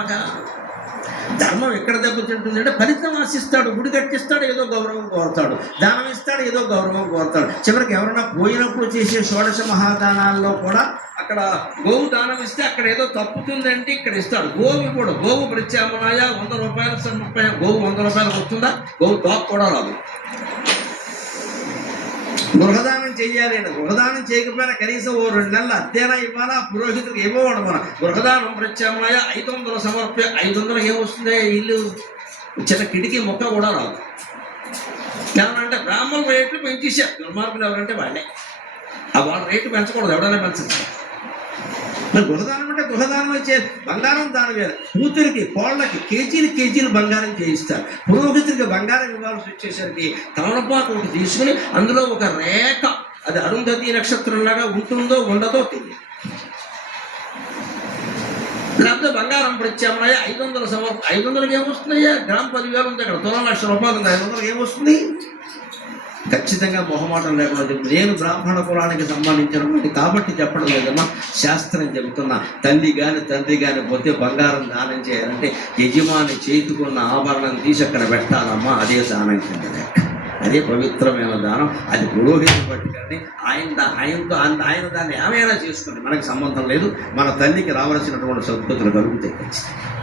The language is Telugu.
అలాగా ధర్మం ఎక్కడ దెబ్బతింటుందంటే ఫలితం ఆశిస్తాడు. గుడి కట్టిస్తాడు, ఏదో గౌరవం కోరుతాడు. దానం ఇస్తాడు, ఏదో గౌరవం కోరుతాడు. చివరికి ఎవరైనా పోయినప్పుడు చేసే షోడశ మహాదానాల్లో కూడా అక్కడ గోవు దానం ఇస్తే అక్కడ ఏదో తప్పుతుందంటే ఇక్కడ ఇస్తాడు. గోవు కూడా గోవు ప్రత్యామ్నాయ 100 రూపాయలు 30 గోవు 100 రూపాయలకు వస్తుందా? గోవు తోక కూడా రాదు. గృహదానం చెయ్యాలి అంటే గృహదానం చేయకపోయినా కనీసం ఓ 2 నెలలు అద్దెనా ఇవ్వాలా, పురోహితుడికి ఇవ్వకూడదు. మన గృహదానం ప్రత్యామ్నాయ 500 సమర్పే. 500 ఏమొస్తుంది? ఇల్లు చిన్న కిటికీ మొక్క కూడా రాదు. ఏమనంటే బ్రాహ్మణ రేట్లు పెంచేశారు. దుర్మార్గులు ఎవరంటే వాళ్ళే. ఆ వాళ్ళ రేట్లు పెంచకూడదు, ఎవడైనా పెంచచ్చు. మరి గృహదానం అంటే గృహదానం వచ్చే బంగారం దానం వేరు. కూతురికి కోళ్ళకి కేజీలు బంగారం చేయిస్తారు. పురోహితుడికి బంగారం ఇవ్వాల్సి వచ్చేసరికి తమలపాకు ఒకటి తీసుకుని అందులో ఒక రేఖ, అది అరుంధతి నక్షత్రంలాగా ఉంటుందో ఉండదో తెలియదు. లేకపోతే బంగారం ప్రత్యామ్నాయ 500 500కి ఏమొస్తున్నాయా? గ్రామ్ 10,000 ఉంది, అక్కడ తులం 1,00,000 రూపాయలు ఉంది. 500కి ఏమొస్తుంది? ఖచ్చితంగా మొహమాటం లేకుండా చెప్తుంది. నేను బ్రాహ్మణ కులానికి సంబంధించినటువంటి కాబట్టి చెప్పడం లేదమ్మా, శాస్త్రం చెబుతున్నా. తల్లి కానీ తండ్రి కానీ పోతే బంగారం దానం చేయాలంటే యజమాని చేతుకున్న ఆభరణం తీసి అక్కడ పెట్టాలమ్మా. అదే దానం కింద లెక్క. అదే పవిత్రమైన దానం. అది పురోహితుడు బట్టి కానీ ఆయన దాన్ని ఏమైనా చేసుకుని మనకి సంబంధం లేదు. మన తల్లికి రావాల్సినటువంటి సద్గతులు కలుగుతాయి ఖచ్చితంగా.